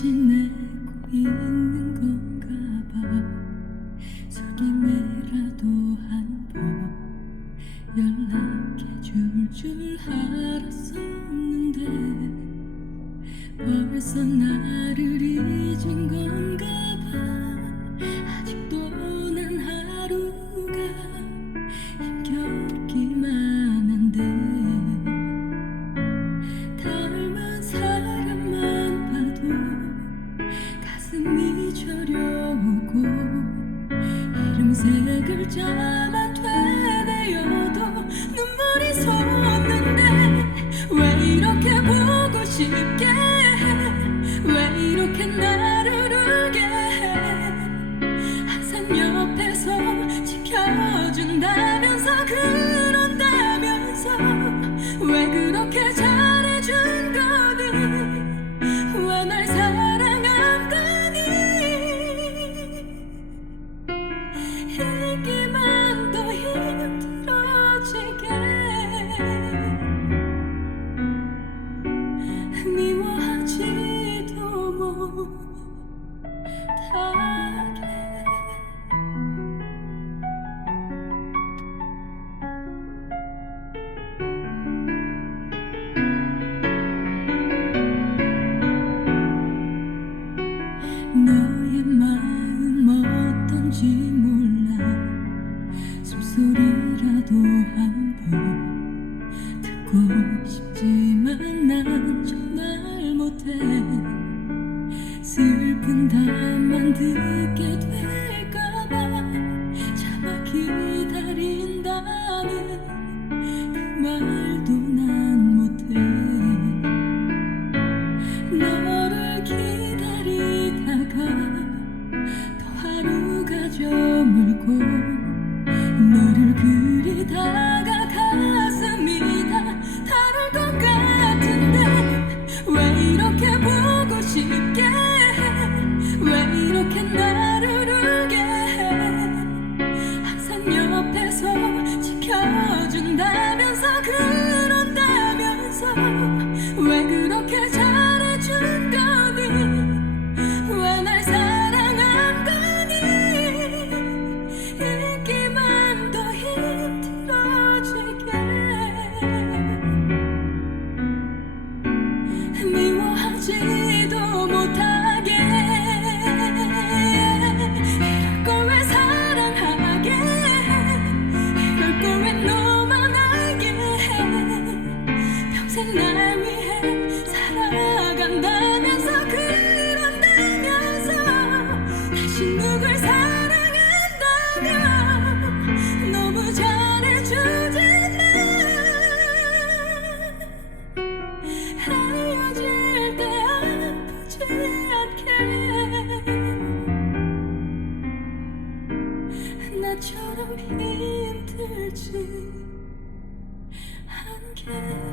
지내고 있는 건가 봐. 속임이라도 한 번 연락해 줄 줄 알았었는데 벌써 나를 잊은 건가 봐. 세 글자만 되뇌어도 눈물이 솟는데 왜 이렇게 보고 싶게 해? 왜 No. Mm -hmm. 간담만 듣게 돼. could 평생 위해 살아간다면서 그런다면서 다시 누굴 사랑한다면 너무 잘해주지 마. 헤어질 때 아프지 않게. 나처럼 힘들지 않게.